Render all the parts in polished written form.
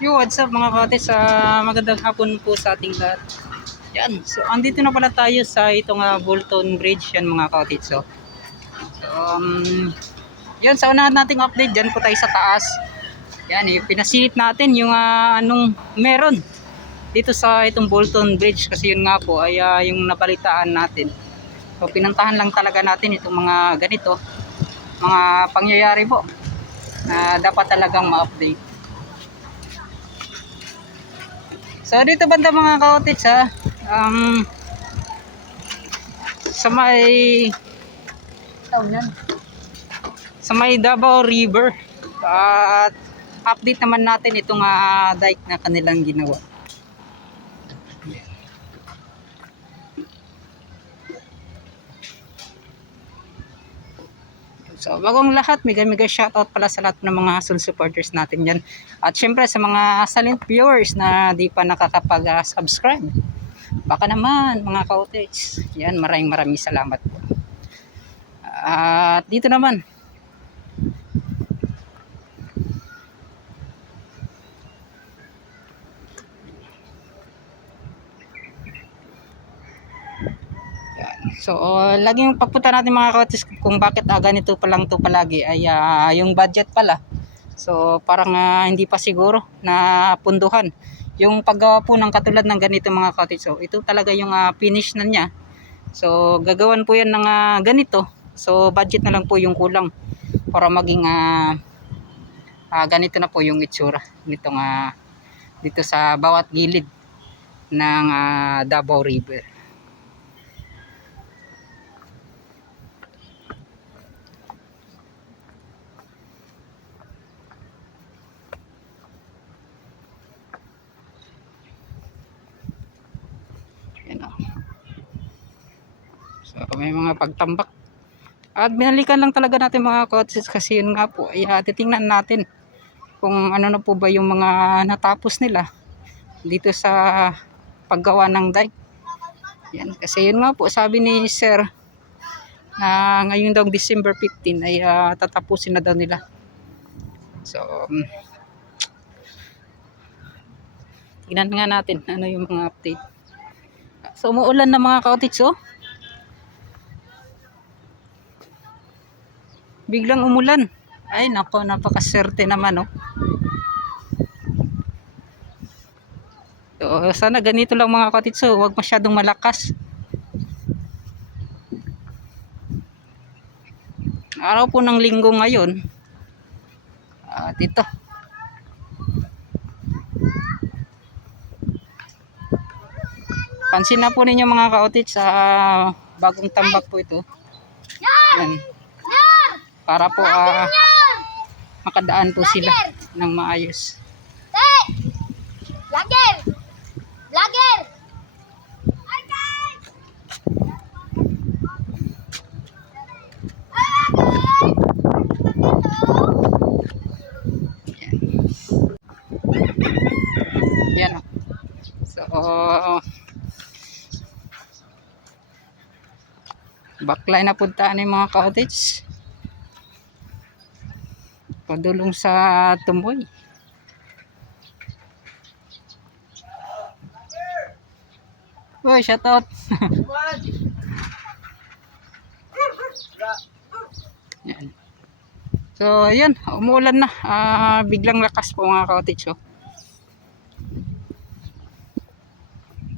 Yo, what's up mga katis? Magandang hapon po sa ating lahat. Yan, so andito na pala tayo sa itong Bolton Bridge yan mga katis. Yan, sa unahan nating update, dyan po tayo sa taas. Yan, pinasilip natin yung anong meron dito sa itong Bolton Bridge kasi yun nga po ay yung nabalitaan natin. So pinuntahan lang talaga natin itong mga ganito, mga pangyayari po na dapat talagang ma-update. So dito banda mga kaotits sa may sa may Davao River at update naman natin itong dike na kanilang ginawa. So bagong lahat, mega shoutout pala sa lahat ng mga Sol supporters natin dyan. At syempre sa mga silent viewers na di pa nakakapag-subscribe. Baka naman mga kaotits. Yan, maraming salamat po. At dito naman. So, laging pagpunta natin mga kaotis kung bakit ganito pa lang to palagi ay yung budget pala. So, parang hindi pa siguro na punduhan. Yung paggawa po ng katulad ng ganito mga kaotis. So, ito talaga yung finish na niya. So, gagawan po yan ng ganito. So, budget na lang po yung kulang para maging ganito na po yung itsura nitong dito sa bawat gilid ng Davao River. So may mga pagtambak. At binalikan lang talaga natin mga coaches kasi yun nga po ay titingnan natin kung ano na po ba yung mga natapos nila dito sa paggawa ng dike. Yan, kasi yun nga po sabi ni Sir na ngayon daw December 15 ay tatapusin na daw nila. So tingnan nga natin ano yung mga update. So umuulan na mga coaches biglang umulan. Ay nako, napakaswerte naman So, sana ganito lang mga katitso, huwag masyadong malakas. Araw po ng linggo ngayon. At ito. Pansin na po ninyo mga kaotits sa bagong tambak po ito. Yan. Para po makadaan po sila ng maayos. Vlogger! Vlogger! Yan. So, backline na puntaan ng mga kaotits. Padulong sa Tumboy. Uy, shout out. Yan. So, ayan, umuulan na. Biglang lakas po mga kaotits.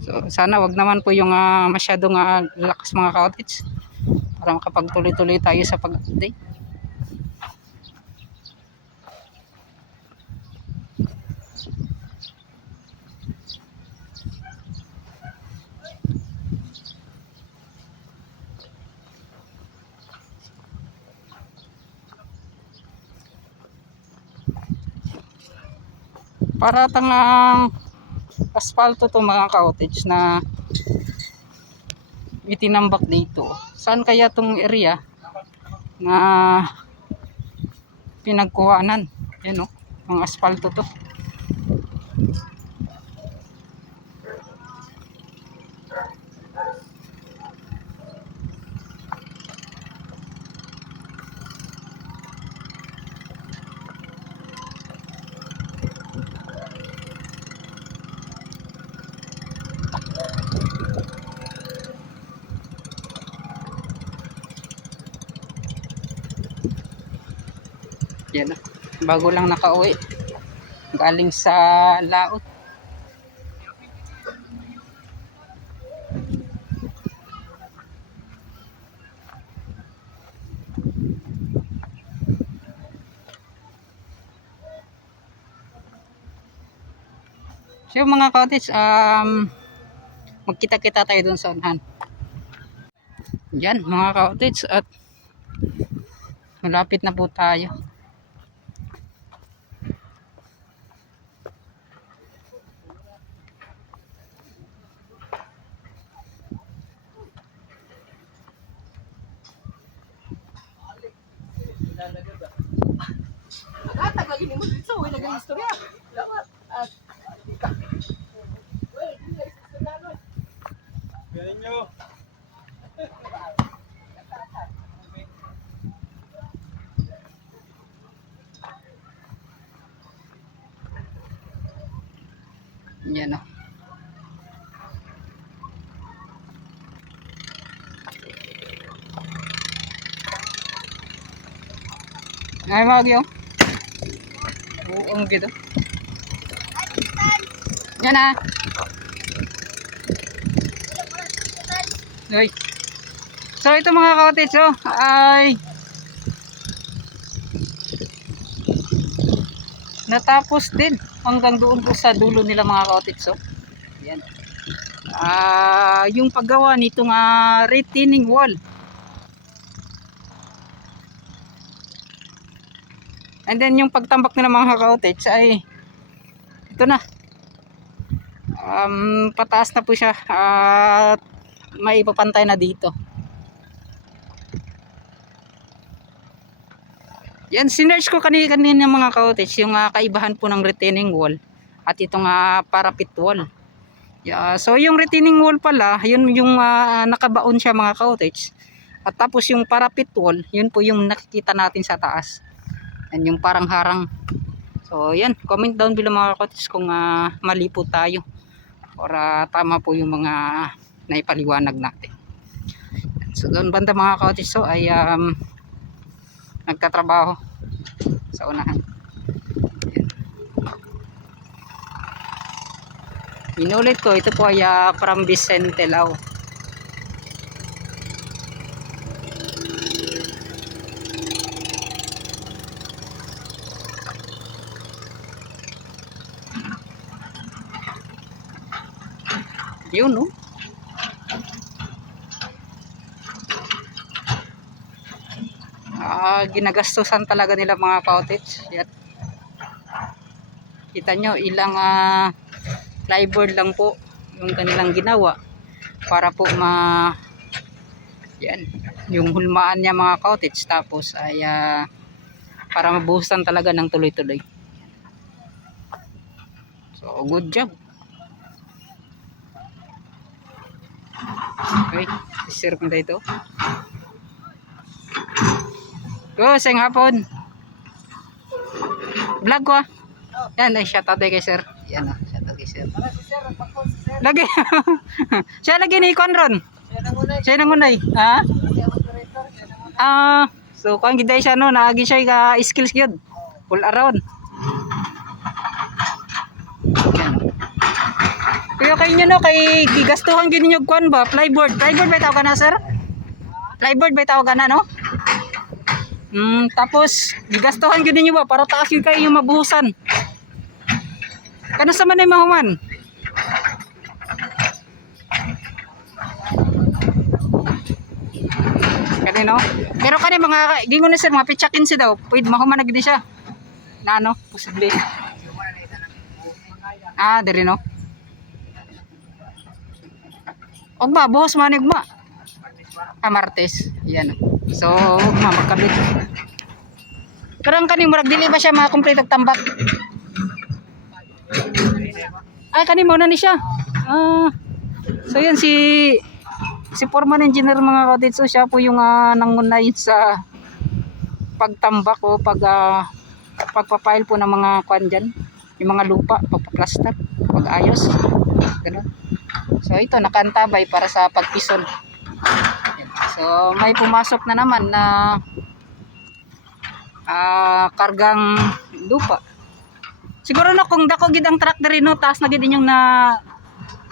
So, sana wag naman po yung masyadong lakas mga kaotits para makapagtuloy-tuloy tayo sa pag-update. Para tangang asfalto to mga kaotits na itinambak dito. Saan kaya tong area na pinagkuhanan? Yan ang asfalto to. Yan na. Bago lang nakauwi. Galing sa laot. So mga cottage, magkita-kita tayo dun sa unahan. Yan mga cottage, at malapit na po tayo. Yan o. Ay mga gyo. Buong gitu. Yan na. Ay. So ito mga cottage ay natapos din hanggang doon po sa dulo nila mga cottage. Yan. Yung paggawa nitong retaining wall. And then yung pagtambak nila mga cottage ay ito na. Pataas na po siya at may ipapantay na dito. Yan, sinearch ko kanina mga cottage yung kaibahan po ng retaining wall at itong parapet wall. Yeah, so yung retaining wall pala, yun yung nakabaon siya mga cottage. At tapos yung parapet wall, yun po yung nakikita natin sa taas. And yung parang harang. So yan, comment down below mga cottage kung mali po tayo or tama po yung mga naipaliwanag natin. So doon banda mga cottage ay nagtatrabaho sa unahan. Yan. Inulit ko, ito po ay from Vicente Lao. Yun no. Ginagastusan talaga nila mga cottage. Yan. Kita nyo ilang plyboard lang po yung kanilang ginawa para po yan, yung hulmaan niya mga cottage, tapos ay para mabuhusan talaga ng tuloy-tuloy. So good job. Okay, share ko na ito. Go, sayang hapon. Vlog ko Yan, ay shoutout kay sir. Yan shoutout kay sir. Lagi. Siya lagi ni Conron. Siya nangunay. Ha? So kung giday siya no, naagi siya ka skills gyud. Full around. Kaya kayo nyo no, kay gigastuhan gyud ninyo kuan ba? Plyboard. Plyboard ba tawag na sir? Plyboard ba tawag na no? Tapos gigastuhan gyud ninyo ba para taas gyud kayo yung mabuhusan. Kano sa man ay mahuman? Kanino? Pero kani mga gingon ni sir mga pitchakin si daw, pwede mahuman na gid siya. Na ano, posible. Diri no. Og ba buhos manig ma. Martes. Yan. So, magkabit. Pero ang kaning murag dili ba siya makompleto tambak? Ay kaning mo na ni siya. So yan si foreman engineer mga cottage. So siya po yung nangunay sa pagtambak o pagpapile po ng mga kwan dyan, yung mga lupa, pagpaplaster, pag-ayos. Ganun. So ito nakaantabay para sa pagpison. So may pumasok na naman na kargang lupa. Siguro no kung dako gid ang truck diri no, taas na gid inyong na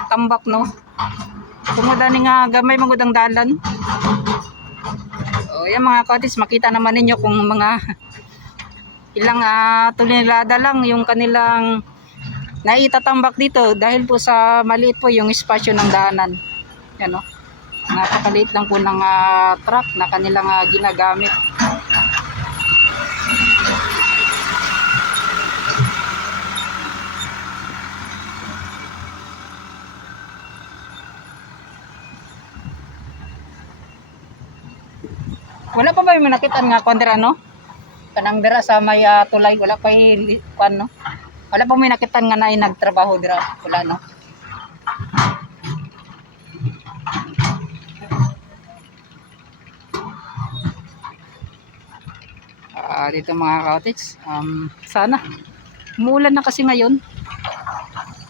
tambak no. Tungod ani nga gamay man gud ang dalan. O yan mga kautis, makita naman ninyo kung mga ilang tulinlada lang yung kanilang naitatambak dito dahil po sa maliit po yung espasyo ng daanan. Yan no. Napakaliit lang po ng truck na kanilang ginagamit. Wala pa ba yung nakitaan nga kwan dira no? Kanang dira sa may tulay, wala pa yung kwan no? Wala pa may nakitaan nga na nagtrabaho dira, wala no? Dito mga kautis, sana umuulan na kasi ngayon.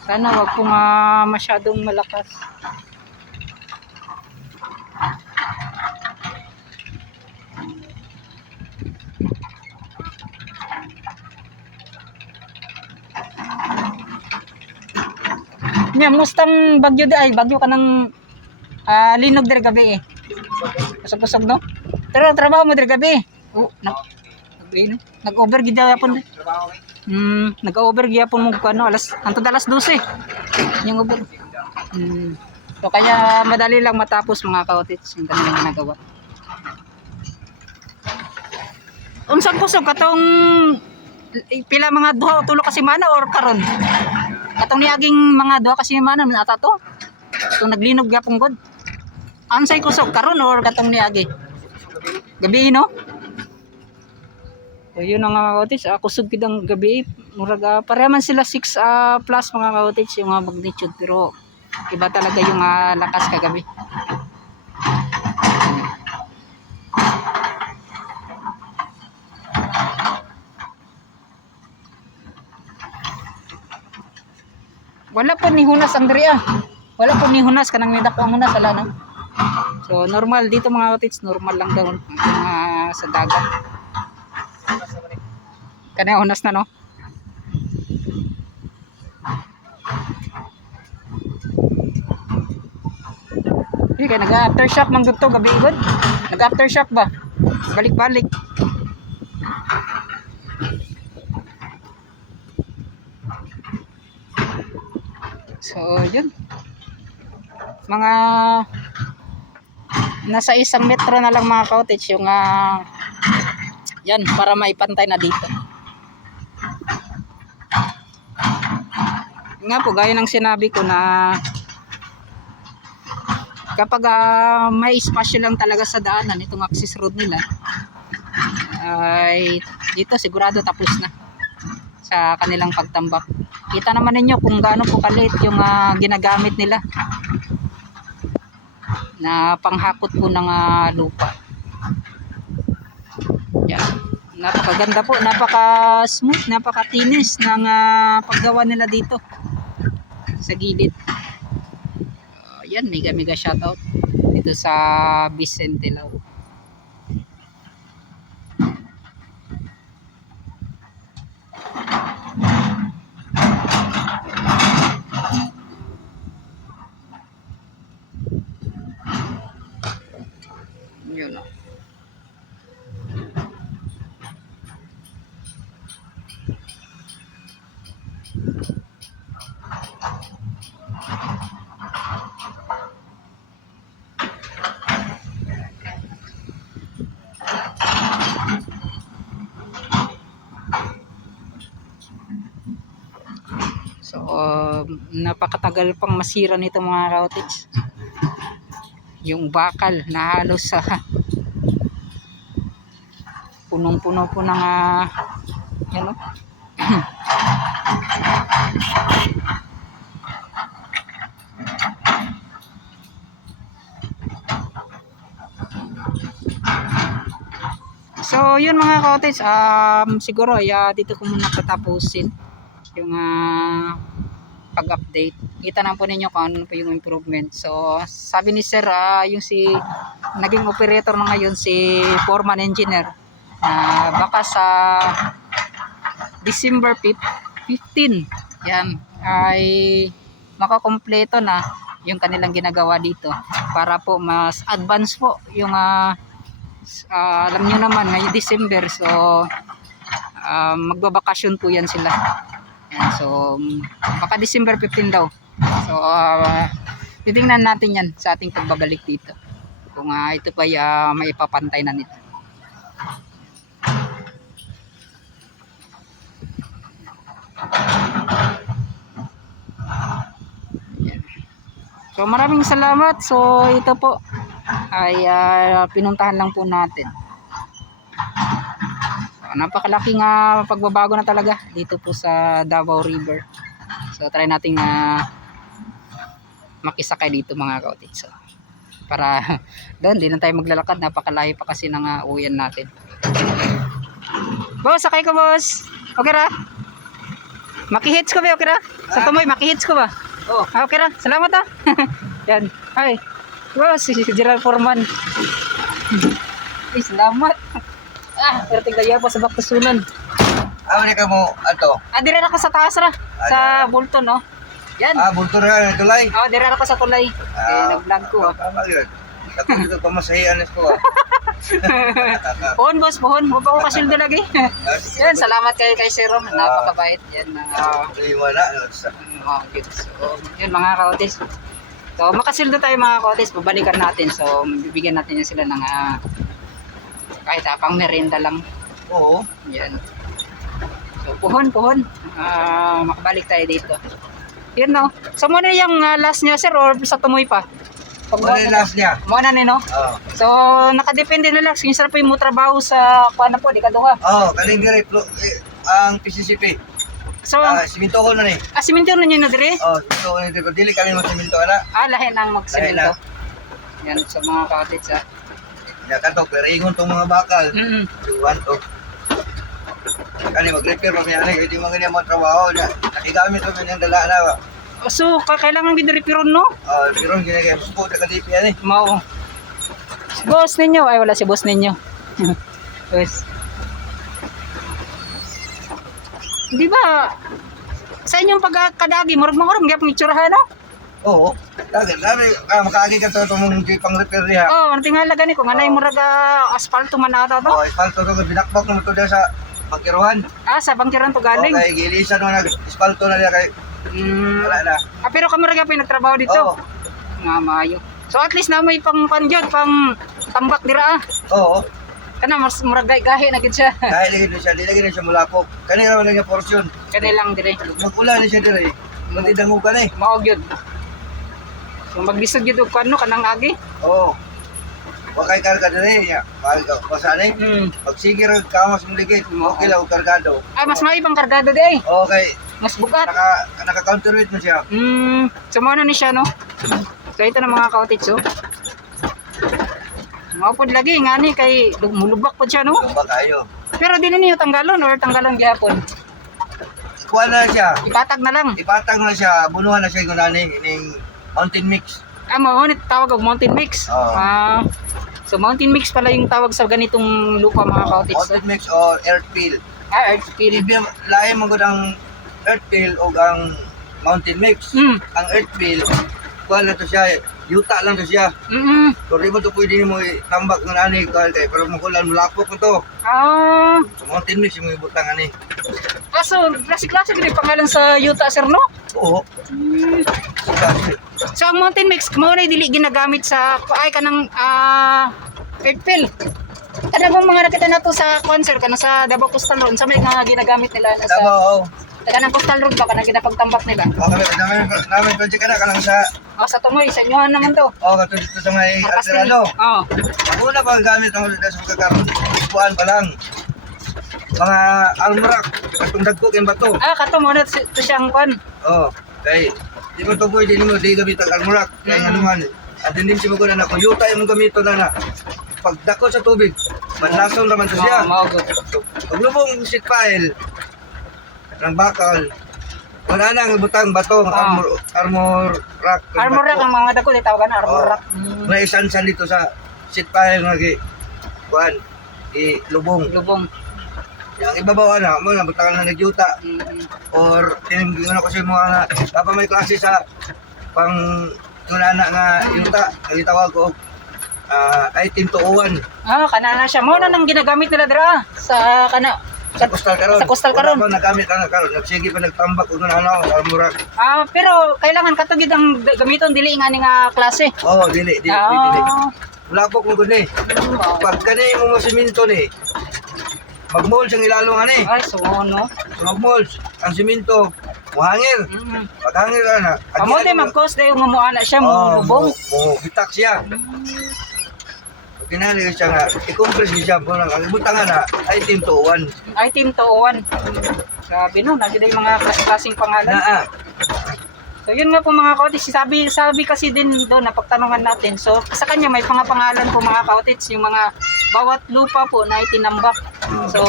Sana wag pong masyadong malakas. Nya mustang bagyo di ay bagyo ka ng linog diri gabi eh. Pasog-pasog no. Pero trabaho mo diri gabi. Oh, nag-over gid yapon. Nag-over gyapon mo kuno alas antud alas 12. Yung over. So kaya madali lang matapos mga kaotits yung kanilang ginagawa. Unsang kusog katong pila mga duha o tulo ka semana or karon? Katong niaging mga duha ka semana man ata to. So naglinog gyapon god. Ansay kusog karon or katong niagi? Gabi no? So yun ang mga kautis, kusog gid ang gabi. Murag pareha man sila 6 plus mga kautis yung mga magnitude pero iba talaga yung lakas kagabi. Wala po ni hunas ang diri Wala po ni hunas kanang nidako ang hunas wala na. So normal dito mga kautis, normal lang daw sa dagat. Kanang hunas na no. Hindi kaya nag-aftershock man gud to gabi gud. Nag-aftershock ba? Balik-balik. So yun. Mga nasa 1 metro na lang mga cottage yung yan para maipantay na dito. Nga po gaya ng sinabi ko na kapag may espasyo lang talaga sa daanan itong access road nila ay dito sigurado tapos na sa kanilang pagtambak. Kita naman ninyo kung gaano po kaliit yung ginagamit nila na panghakot po ng lupa. Yan. Napakaganda po, napaka-smooth, napaka-tinis ng paggawa nila dito sa gilid. Yan, mega shoutout dito sa Vicente Lau. Yun o. So, napakatagal pang masira nito mga cottage. Yung bakal na halos sa punong-puno po ng yan o. So, yun mga cottage, siguro dito ko muna tatapusin yung pag-update. Kita na po ninyo kung ano po yung improvement. So, sabi ni sir, yung naging operator na ngayon si foreman engineer. baka sa December 15 yan ay makakompleto na yung kanilang ginagawa dito para po mas advance po yung alam nyo naman ngayong December, so magbabakasyon po yan sila yan, so baka December 15 daw, so titingnan natin yan sa ating pagbabalik dito kung ito pa may ipapantay na nito. So maraming salamat. So ito po ay pinuntahan lang po natin. So, napakalaking pagbabago na talaga dito po sa Davao River. So try nating makisakay dito mga kautit. So para doon di na tayo maglalakad, napakalayo pa kasi ng uwian natin. Boss, sakay ko boss. Okay ra? Makihits ko ba, okay ra? Sa tumoy, makihits ko ba? Oh, okay ra. Salamat Yan. Ay. Wow, si Gerald Foreman. Ay, salamat. Pero tigaya pa sa bakasunan. Ni ka mo ato. Dire na ka sa taas ra. Sa Bulton, no? Yan. Bulto na tulay. Dire na ka sa tulay. Nag-vlog ko. Tama yun. Ako dito pamasahian ko. Pohon, boss, pohon. Huwag ako kasildo lagi. Yan, salamat kay Sir Rom. Napakabait. Yan. Wala. So, yun mga kautis. So, makasildo tayo mga kautis. Babalikan natin. So, bibigyan natin yan sila ng kahit pang merienda lang. Oo. Yan. So, pohon. Makabalik tayo dito. Yun, no? So, muna yung last niya, sir, or sa tumoy pa? Ano yung last niya? Muna ni, no? Oo. So, nakadepende na lang. Kung po yung mo trabaho sa, paano po, di ka duha. Oo, kaling dire. Ang PCCP. So, Siminto ko na ni. siminto na nyo na dire? Oo, siminto ko na dito. Dili kami magsiminto na. Lahi nang magsiminto. Lahi Yan, sa mga kapatid sa... Kato, pero ingon tong mga bakal. Iwan to. Kani mag-repair pa kaya hindi mo ganyan mga trabaho. Nakigamit mo yung dala na. So, kailangan ginrepiron, no? Pero hindi na kayo. Suko na kadipi yan eh. Mao. Boss ninyo. Ay, wala si boss ninyo. Boss. Di ba, sa inyong pagkadagi, murag-murag, gaya pang itsurahan, no? Oo. Lagi, makaagi ka to itong pang repair niya. Tingala gani ko, nga na yung murag asfalto man ata, no? Espalto to, binakbak naman to dyan sa pagkiruhan. Sa bangkiran to galing. Okay, gilisan mo na, espalto na niya kay, wala na. Pero kamurag yung pinagtrabaho dito? Oo. Nga, maayo. So, at least na may pang panjod, pang tambak dira, Oo. Kana, mas murag gahi na gid siya. Dahil lagi na siya, di lagi na siya mulapok. Kanina naman lang yung portion. Kanilang dire. Magkula na siya dire. Matindang ka na eh. Maog yun. So, maglisod yun ko ano, kanang agi. Oo. Wakay karga dire niya. Pasanay. Pagsigir ang kamas mong ligid, okay lang kargado. Mas maibang kargado di ay. Okay. Mas bukat. Naka-counterweight mo siya. So, ano ni siya, no? So, ito na mga kautits, oh. Mapod lagi, nga ni, kay mulubak po siya, no? Lumba kayo. Pero di na niyo tanggalon or tanggalon gihapon? Kuha na siya. Ipatag na lang. Ipatag na siya. Bunuhan na siya yung nani. Yung mountain mix. Mao tawag og mountain mix. Oo. So mountain mix pala yung tawag sa ganitong lupa mga kautits. Mountain mix o earth peel. Earth peel. Lain mo ang earth peel o ang mountain mix. Ang earth peel, kuha na to siya. Yuta lang to siya. So di mo to pwede mo tambak ng ani kay pero makulan mulapok mo to. So mountain mix yung ibutang ani. So klase-klase gid pangalan sa yuta sir no? Oo. So ang mountain mix mao na dili ginagamit sa kanang earth peel. Kanang mga nakita nato sa concert kana sa Davao Coastal Road sa may nga ginagamit nila na sa Davao. Kanang Coastal Road ba kanang ginapagtambak nila? Namin project na kanang sa sa tumoy sa inyohan naman to. kato dito sa may Arterado. Ako na ba gamit ang ulit sa kakaroon? Buwan pa lang. Mga almarak, katong dagko kin bato. Kato mo na to siyang kwan. Kay di mo to pwede di mo di gamit ang almarak. Kaya nga naman, at hindi si maguna na kung yuta yung gamito na pagdako sa tubig, manlason naman to siya. Paglubong sheet pile, ng bakal, wala nang butang bato, armor rack. Armor rack ang mga dako, di tawagan armor rack. May isansan dito sa sheet pile nga kuan. lubong. Lubong. Yang ibabaw na, mo na butangan na nagyuta. Or tinignan ko sa mga dapat may klase sa pang tunana nga yuta, nagitawag ko item tuuan Kanana siya. Mo na nang ginagamit nila dira sa sa coastal karon. Sa coastal karon. Wala pa nagamit ana karon. Nagsige pa nagtambak og ano sa murag. Pero kailangan katugid ang gamiton dili nga ni nga klase. Oh, dili. Wala po kung guni. Pag kani mo siminto ni mag-mold ang ilalong ani. Ay, so no. Mag-mold ang siminto muhangir. Pag hangir na. Amo din mag-cost day umuana na siya mo lubong. Bitak siya. Kinahanglan siya nga i-compress siya po lang ang butangan na item tuuan. Item tuuan. Grabe no, nagida yung mga klaseng pangalan. So yun nga po mga kautits, sabi kasi din doon na pagtanungan natin. So sa kanya may mga pangalan po mga kautits, yung mga bawat lupa po na itinambak. So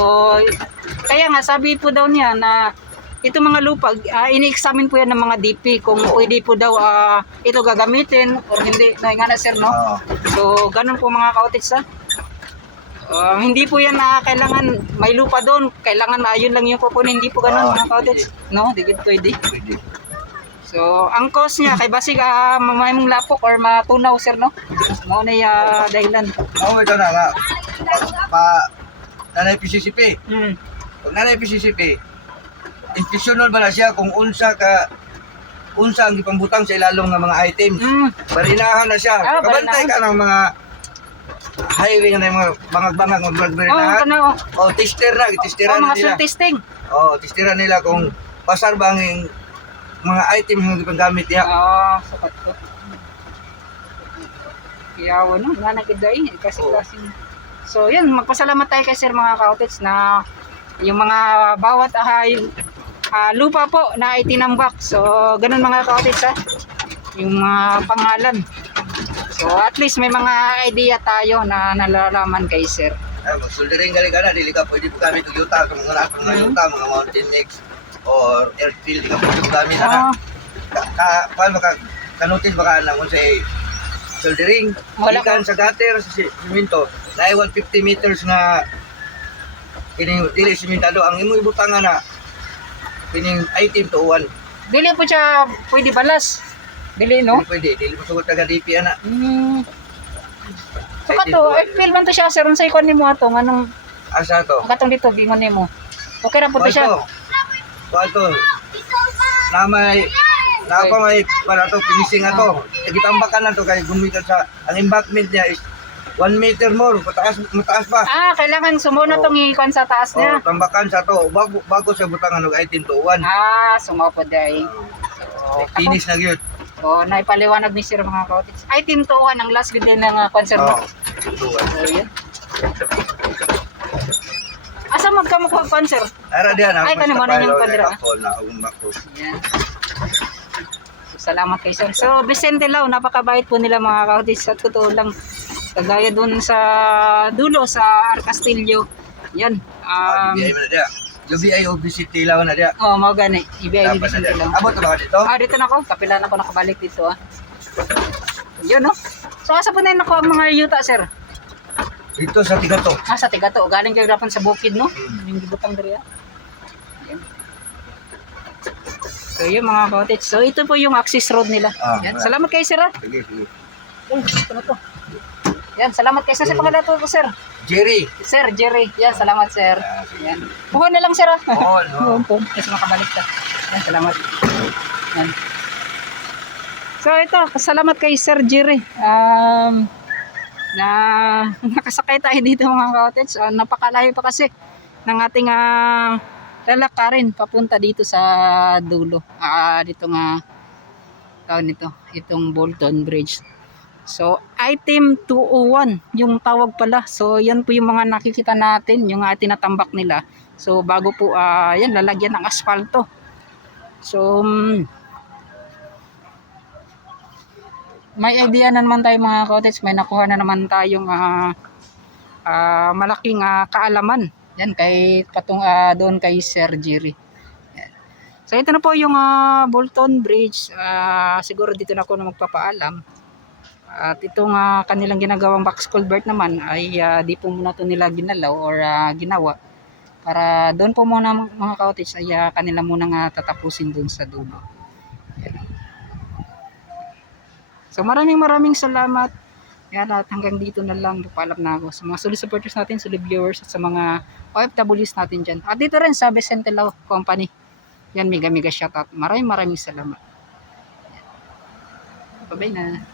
kaya nga sabi po daw niya na ito mga lupa, ini-examine po yan ng mga DP kung pwede po daw ito gagamitin o hindi. Nga na sir, no? So ganun po mga kautits ha. Hindi po yan na kailangan may lupa doon, kailangan ayun lang yung pupunin, hindi po ganun mga kautits. No, di pwede. So, ang cause niya kay basig may mong lapok or matunaw sir no. Mo na dahilan. Ito na nga. Nanay PCCP. Pag nanay PCCP, intentional ba na siya kung unsa ang ipambutang sa ilalong ng mga items. Barinahan na siya. Kabantay ka ng mga highway na mga bangag-bangag magbarinahan. Tester na, testiran nila. Mga testing. Testiran nila kung pasar ba ang mga items na ipagamit niya. Sapat ko. Kaya no, nga nagiday kasi klaseng. So yun, magpasalamat tayo kay sir mga kautits na yung mga bawat lupa po na itinambak. So ganun mga kautits yung mga pangalan. So at least may mga idea tayo na nalalaman kay sir. Mag-soldering galing ka na, dili ka pwede po gamit ng yuta, kung mga yuta, mga mountain mix or airfield, di ka pwede gamit na. Paano ka-notice baka na kung sa soldering, ikan sa gutter, sa siminto, na 150 meters nga dili simentado, ang imo ibutangan na kining item tuuan. Dili po siya pwede balas. Dili no? Dili po sugot taga DP ana. So kato, feel man to siya sir, unsay kon nimo ato nganong asa to? katong dito bingon nimo. Okay ra po to siya. Ito. Na may para to finishing ato. Gitambakan na to kay gumikan sa ang embankment niya is 1 meter more, mataas pa. Kailangan sumunod tong ikon sa taas niya. Tambakan sa to bago sa butangan og item tuuan. Sumaw po day. Finish na gyud. Naipaliwanag ni sir mga kautits. Item tuuan ang last good din ng concern. Asa magkamo ko concern? Ara diyan Ay kanimo na yung kwadra. Yan. Salamat kay sir. So Vicente Lao, napakabait po nila mga kautits. Sa totoo lang, kagaya doon sa dulo sa Arcastillo. Yan. UBI Obesity Lao na dia. Mao gani. IBI Vicente Lao. Abot na ba dito? Dito na ako. Kapila na ako nakabalik dito Yun no. So asa po na yun ako ang mga yuta sir? Dito sa Tigato. Sa Tigato. Galing kayo dapat sa bukid no? Yung gibutang diri Yan. So yun mga kautits. So ito po yung access road nila. Yan. Salamat kayo sir Sige. Ito na to. Yan, salamat kayo sa pangalan po sir. Jerry. Sir Jerry. Yan, salamat sir. Yan. Puhon na lang sir Oo. Puhon. Kasi makabalik ka. Yan, salamat. Yan. So ito, salamat kay Sir Jerry. Na nakasakay tayo dito mga kautits. Napakalayo pa kasi ng ating lalakarin papunta dito sa dulo. Dito nga tawag nito, itong Bolton Bridge. So, item 201, yung tawag pala. So, yan po yung mga nakikita natin, yung tinatambak nila. So, bago po, yan, lalagyan ng asfalto. So, may idea na naman tayo mga kautits. May nakuha na naman tayong malaking kaalaman. Yan, doon kay Sir Jerry. Yan. So, ito na po yung Bolton Bridge. Siguro dito na ako na magpapaalam. At itong kanilang ginagawang box culvert naman ay di po muna to nila ginalaw or ginawa. Para doon po muna mga ka-cottage ay kanila muna tatapusin doon sa dulo. Yan. So maraming salamat. Yan, at hanggang dito na lang, paalam na ako sa mga solid supporters natin, solid viewers, at sa mga OFWs natin dyan. At dito rin sa Vicente Lau Company. Yan, mega shoutout. Maraming salamat. Bye-bye na.